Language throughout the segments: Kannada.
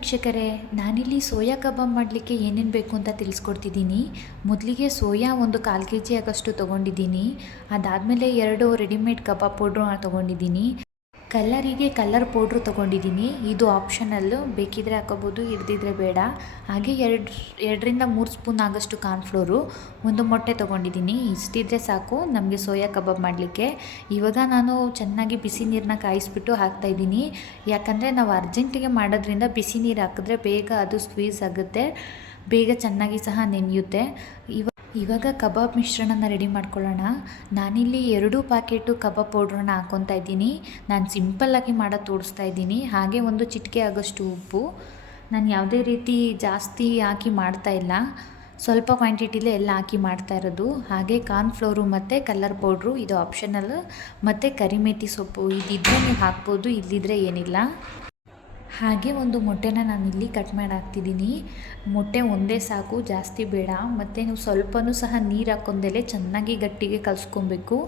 ವೀಕ್ಷಕರೇ, ನಾನಿಲ್ಲಿ ಸೋಯಾ ಕಬಾಬ್ ಮಾಡಲಿಕ್ಕೆ ಏನೇನು ಬೇಕು ಅಂತ ತಿಳಿಸ್ಕೊಡ್ತಿದ್ದೀನಿ. ಮೊದಲಿಗೆ ಸೋಯಾ ಒಂದು 1/4 kg ಆಗಷ್ಟು ತೊಗೊಂಡಿದ್ದೀನಿ. ಅದಾದಮೇಲೆ 2 ರೆಡಿಮೇಡ್ ಕಬಾಬ್ ಪೌಡ್ರು ತೊಗೊಂಡಿದ್ದೀನಿ. ಕಲ್ಲರಿಗೆ ಕಲ್ಲರ್ ಪೌಡ್ರು ತೊಗೊಂಡಿದ್ದೀನಿ. ಇದು ಆಪ್ಷನಲ್ಲು, ಬೇಕಿದ್ದರೆ ಹಾಕೋಬೋದು, ಇರ್ದಿದ್ರೆ ಬೇಡ. ಹಾಗೆ 2ರಿಂದ 3 ಸ್ಪೂನ್ ಆಗೋಷ್ಟು ಕಾರ್ನ್ಫ್ಲೋರು, 1 ಮೊಟ್ಟೆ ತೊಗೊಂಡಿದ್ದೀನಿ. ಇಷ್ಟಿದ್ರೆ ಸಾಕು ನಮಗೆ ಸೋಯಾ ಕಬಾಬ್ ಮಾಡಲಿಕ್ಕೆ. ಇವಾಗ ನಾನು ಚೆನ್ನಾಗಿ ಬಿಸಿ ನೀರನ್ನ ಕಾಯಿಸ್ಬಿಟ್ಟು ಹಾಕ್ತಾಯಿದ್ದೀನಿ. ಯಾಕಂದರೆ ನಾವು ಅರ್ಜೆಂಟಿಗೆ ಮಾಡೋದ್ರಿಂದ ಬಿಸಿ ನೀರು ಹಾಕಿದ್ರೆ ಬೇಗ ಅದು ಸ್ಕ್ವೀಸ್ ಆಗುತ್ತೆ, ಬೇಗ ಚೆನ್ನಾಗಿ ಸಹ ನೆನೆಯುತ್ತೆ. ಇವಾಗ ಕಬಾಬ್ ಮಿಶ್ರಣನ ರೆಡಿ ಮಾಡ್ಕೊಳ್ಳೋಣ. ನಾನಿಲ್ಲಿ 2 ಪ್ಯಾಕೆಟು ಕಬಾಬ್ ಪೌಡ್ರನ್ನ ಹಾಕ್ಕೊತಾ ಇದ್ದೀನಿ. ನಾನು ಸಿಂಪಲ್ಲಾಗಿ ಮಾಡೋದು ತೋರಿಸ್ತಾ ಇದ್ದೀನಿ. ಹಾಗೆ 1 ಚಿಟಿಕೆ ಆಗೋಷ್ಟು ಉಪ್ಪು. ನಾನು ಯಾವುದೇ ರೀತಿ ಜಾಸ್ತಿ ಹಾಕಿ ಮಾಡ್ತಾಯಿಲ್ಲ, ಸ್ವಲ್ಪ ಕ್ವಾಂಟಿಟಿಲೇ ಎಲ್ಲ ಹಾಕಿ ಮಾಡ್ತಾ ಇರೋದು. ಹಾಗೆ ಕಾರ್ನ್ಫ್ಲೋರು ಮತ್ತು ಕಲ್ಲರ್ ಪೌಡ್ರು, ಇದು ಆಪ್ಷನಲ್. ಮತ್ತು ಕರಿಮೇಥಿ ಸೊಪ್ಪು, ಇದಿದ್ದರೆ ನೀವು ಹಾಕ್ಬೋದು, ಇಲ್ಲಿದ್ದರೆ ಏನಿಲ್ಲ. ಹಾಗೆ 1 ಮೊಟ್ಟೆನ ನಾನಿಲ್ಲಿ ಕಟ್ ಮಾಡಿ ಹಾಕ್ತಿದ್ದೀನಿ. ಮೊಟ್ಟೆ ಒಂದೇ ಸಾಕು, ಜಾಸ್ತಿ ಬೇಡ. ಮತ್ತು ನೀವು ಸ್ವಲ್ಪನೂ ಸಹ ನೀರು ಹಾಕ್ಕೊಂಡೇ ಚೆನ್ನಾಗಿ ಗಟ್ಟಿಗೆ ಕಲಿಸ್ಕೊಬೇಕು.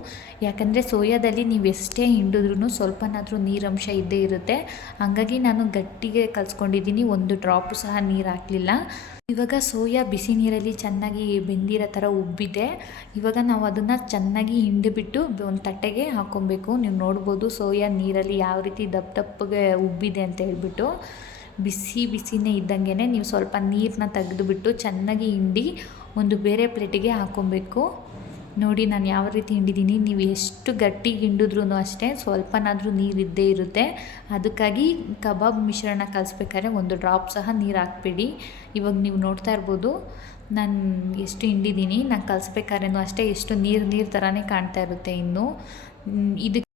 ಯಾಕಂದರೆ ಸೋಯಾದಲ್ಲಿ ನೀವು ಎಷ್ಟೇ ಹಿಂಡಿದ್ರೂ ಸ್ವಲ್ಪನಾದರೂ ನೀರಂಶ ಇದ್ದೇ ಇರುತ್ತೆ. ಹಾಗಾಗಿ ನಾನು ಗಟ್ಟಿಗೆ ಕಲಿಸ್ಕೊಂಡಿದ್ದೀನಿ, 1 ಡ್ರಾಪು ಸಹ ನೀರು ಹಾಕಲಿಲ್ಲ. ಇವಾಗ ಸೋಯಾ ಬಿಸಿ ನೀರಲ್ಲಿ ಚೆನ್ನಾಗಿ ಬೆಂದಿರೋ ಥರ ಉಬ್ಬಿದೆ. ಇವಾಗ ನಾವು ಅದನ್ನು ಚೆನ್ನಾಗಿ ಹಿಂಡಿಬಿಟ್ಟು ಒಂದು ತಟ್ಟೆಗೆ ಹಾಕ್ಕೊಬೇಕು. ನೀವು ನೋಡ್ಬೋದು ಸೋಯಾ ನೀರಲ್ಲಿ ಯಾವ ರೀತಿ ದಪ್ಪಗೆ ಉಬ್ಬಿದೆ ಅಂತ ಹೇಳ್ಬಿಟ್ಟು. ಬಿಸಿನೇ ಇದ್ದಂಗೆ ನೀವು ಸ್ವಲ್ಪ ನೀರನ್ನ ತೆಗೆದುಬಿಟ್ಟು ಚೆನ್ನಾಗಿ ಹಿಂಡಿ ಒಂದು ಬೇರೆ ಪ್ಲೇಟಿಗೆ ಹಾಕ್ಕೊಬೇಕು. ನೋಡಿ ನಾನು ಯಾವ ರೀತಿ ಹಿಂಡಿದ್ದೀನಿ. ನೀವು ಎಷ್ಟು ಗಟ್ಟಿಗೆ ಹಿಂಡಿದ್ರೂ ಅಷ್ಟೇ ಸ್ವಲ್ಪನಾದರೂ ನೀರು ಇದ್ದೇ ಇರುತ್ತೆ. ಅದಕ್ಕಾಗಿ ಕಬಾಬ್ ಮಿಶ್ರಣ ಕಲಿಸ್ಬೇಕಾದ್ರೆ 1 ಡ್ರಾಪ್ ಸಹ ನೀರು ಹಾಕ್ಬೇಡಿ. ಇವಾಗ ನೀವು ನೋಡ್ತಾ ಇರ್ಬೋದು ನಾನು ಎಷ್ಟು ಹಿಂಡಿದ್ದೀನಿ. ನಾನು ಕಲಿಸ್ಬೇಕಾದ್ರೂ ಅಷ್ಟೇ ಎಷ್ಟು ನೀರು ಥರನೇ ಕಾಣ್ತಾ ಇರುತ್ತೆ. ಇನ್ನು ಇದಕ್ಕೆ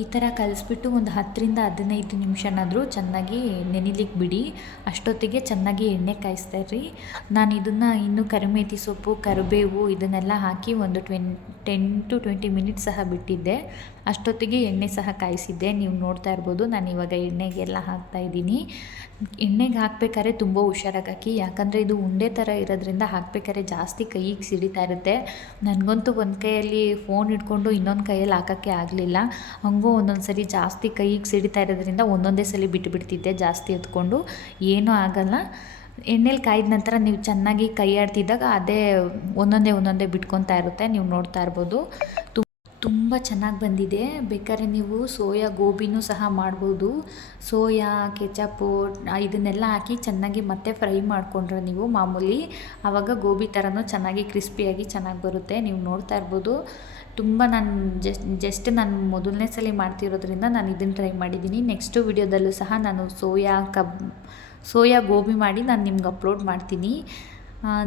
ಈ ಥರ ಕಲಿಸ್ಬಿಟ್ಟು ಒಂದು 10ರಿಂದ 15 ನಿಮಿಷನಾದರೂ ಚೆನ್ನಾಗಿ ನೆನಿಲಿಕ್ಕೆ ಬಿಡಿ. ಅಷ್ಟೊತ್ತಿಗೆ ಚೆನ್ನಾಗಿ ಎಣ್ಣೆ ಕಾಯಿಸ್ತಾ ಇರ್ರಿ. ನಾನು ಇದನ್ನು ಇನ್ನೂ ಕರಿಮೇಥಿ ಸೊಪ್ಪು, ಕರಿಬೇವು ಇದನ್ನೆಲ್ಲ ಹಾಕಿ ಒಂದು 10 to 20 ಮಿನಿಟ್ಸ್ ಸಹ ಬಿಟ್ಟಿದ್ದೆ. ಅಷ್ಟೊತ್ತಿಗೆ ಎಣ್ಣೆ ಸಹ ಕಾಯಿಸಿದ್ದೆ. ನೀವು ನೋಡ್ತಾ ಇರ್ಬೋದು ನಾನು ಇವಾಗ ಎಣ್ಣೆಗೆಲ್ಲ ಹಾಕ್ತಾಯಿದ್ದೀನಿ. ಎಣ್ಣೆಗೆ ಹಾಕ್ಬೇಕಾದ್ರೆ ತುಂಬ ಹುಷಾರಾಗಿ ಹಾಕಿ, ಯಾಕಂದರೆ ಇದು ಉಂಡೆ ಥರ ಇರೋದ್ರಿಂದ ಹಾಕ್ಬೇಕಾದ್ರೆ ಜಾಸ್ತಿ ಕೈಗೆ ಸಿಡಿತಾ ಇರುತ್ತೆ. ನನಗಂತೂ ಒಂದು ಕೈಯಲ್ಲಿ ಫೋನ್ ಹಿಡ್ಕೊಂಡು ಇನ್ನೊಂದು ಕೈಯಲ್ಲಿ ಹಾಕೋಕ್ಕೆ ಆಗಲಿಲ್ಲ. ಹಂಗೂ ಒಂದೊಂದು ಸರಿ ಜಾಸ್ತಿ ಕೈಗೆ ಸಿಡಿತಾ ಇರೋದ್ರಿಂದ ಒಂದೊಂದೇ ಸಲ ಬಿಟ್ಟುಬಿಡ್ತಿದ್ದೆ ಜಾಸ್ತಿ ಎತ್ಕೊಂಡು. ಏನೂ ಆಗಲ್ಲ. ಎಣ್ಣೆಲಿ ಕಾಯ್ದ ನಂತರ ನೀವು ಚೆನ್ನಾಗಿ ಕೈ ಆಡ್ತಿದ್ದಾಗ ಅದೇ ಒಂದೊಂದೇ ಬಿಟ್ಕೊತಾ ಇರುತ್ತೆ. ನೀವು ನೋಡ್ತಾ ಇರ್ಬೋದು ತುಂಬ ಚೆನ್ನಾಗಿ ಬಂದಿದೆ. ಬೇಕಾದ್ರೆ ನೀವು ಸೋಯಾ ಗೋಬಿನೂ ಸಹ ಮಾಡ್ಬೋದು. ಸೋಯಾ ಕೆಚಪ್ಪು ಇದನ್ನೆಲ್ಲ ಹಾಕಿ ಚೆನ್ನಾಗಿ ಮತ್ತೆ ಫ್ರೈ ಮಾಡಿಕೊಂಡ್ರೆ ನೀವು ಮಾಮೂಲಿ, ಆವಾಗ ಗೋಬಿ ಥರನೂ ಚೆನ್ನಾಗಿ ಕ್ರಿಸ್ಪಿಯಾಗಿ ಚೆನ್ನಾಗಿ ಬರುತ್ತೆ. ನೀವು ನೋಡ್ತಾ ಇರ್ಬೋದು ತುಂಬ ನಾನು ಜಸ್ಟ್ ನಾನು ಮೊದಲನೇ ಸಲ ಮಾಡ್ತಿರೋದ್ರಿಂದ ನಾನು ಇದನ್ನು ಟ್ರೈ ಮಾಡಿದ್ದೀನಿ. ನೆಕ್ಸ್ಟು ವಿಡಿಯೋದಲ್ಲೂ ಸಹ ನಾನು ಸೋಯಾ ಗೋಬಿ ಮಾಡಿ ನಾನು ನಿಮ್ಗೆ ಅಪ್ಲೋಡ್ ಮಾಡ್ತೀನಿ.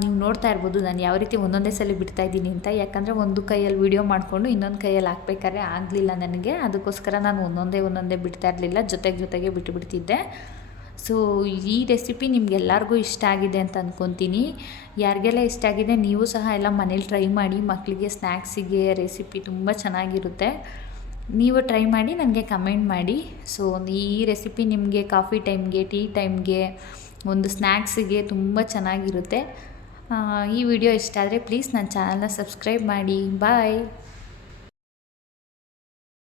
ನೀವು ನೋಡ್ತಾ ಇರ್ಬೋದು ನಾನು ಯಾವ ರೀತಿ ಒಂದೊಂದೇ ಸಲ ಬಿಡ್ತಾಯಿದ್ದೀನಿ ಅಂತ. ಯಾಕಂದರೆ ಒಂದು ಕೈಯಲ್ಲಿ ವೀಡಿಯೋ ಮಾಡಿಕೊಂಡು ಇನ್ನೊಂದು ಕೈಯಲ್ಲಿ ಹಾಕ್ಬೇಕಾದ್ರೆ ಆಗಲಿಲ್ಲ ನನಗೆ. ಅದಕ್ಕೋಸ್ಕರ ನಾನು ಒಂದೊಂದೇ ಬಿಡ್ತಾ ಇರಲಿಲ್ಲ, ಜೊತೆಗೆ ಬಿಟ್ಟುಬಿಡ್ತಿದ್ದೆ. ಸೊ ಈ ರೆಸಿಪಿ ನಿಮಗೆಲ್ಲರಿಗೂ ಇಷ್ಟ ಆಗಿದೆ ಅಂತ ಅಂದ್ಕೊತೀನಿ. ಯಾರಿಗೆಲ್ಲ ಇಷ್ಟ ಆಗಿದೆ ನೀವು ಸಹ ಎಲ್ಲ ಮನೇಲಿ ಟ್ರೈ ಮಾಡಿ. ಮಕ್ಕಳಿಗೆ ಸ್ನ್ಯಾಕ್ಸಿಗೆ ರೆಸಿಪಿ ತುಂಬ ಚೆನ್ನಾಗಿರುತ್ತೆ. ನೀವು ಟ್ರೈ ಮಾಡಿ ನನಗೆ ಕಮೆಂಟ್ ಮಾಡಿ. ಸೊ ಈ ರೆಸಿಪಿ ನಿಮಗೆ ಕಾಫಿ ಟೈಮ್ಗೆ, ಟೀ ಟೈಮ್ಗೆ, ಒಂದು ಸ್ನ್ಯಾಕ್ಸಿಗೆ ತುಂಬ ಚೆನ್ನಾಗಿರುತ್ತೆ. ಈ ವಿಡಿಯೋ ಇಷ್ಟ ಆದರೆ ಪ್ಲೀಸ್ ನನ್ನ ಚಾನಲ್ನ ಸಬ್ಸ್ಕ್ರೈಬ್ ಮಾಡಿ. ಬಾಯ್.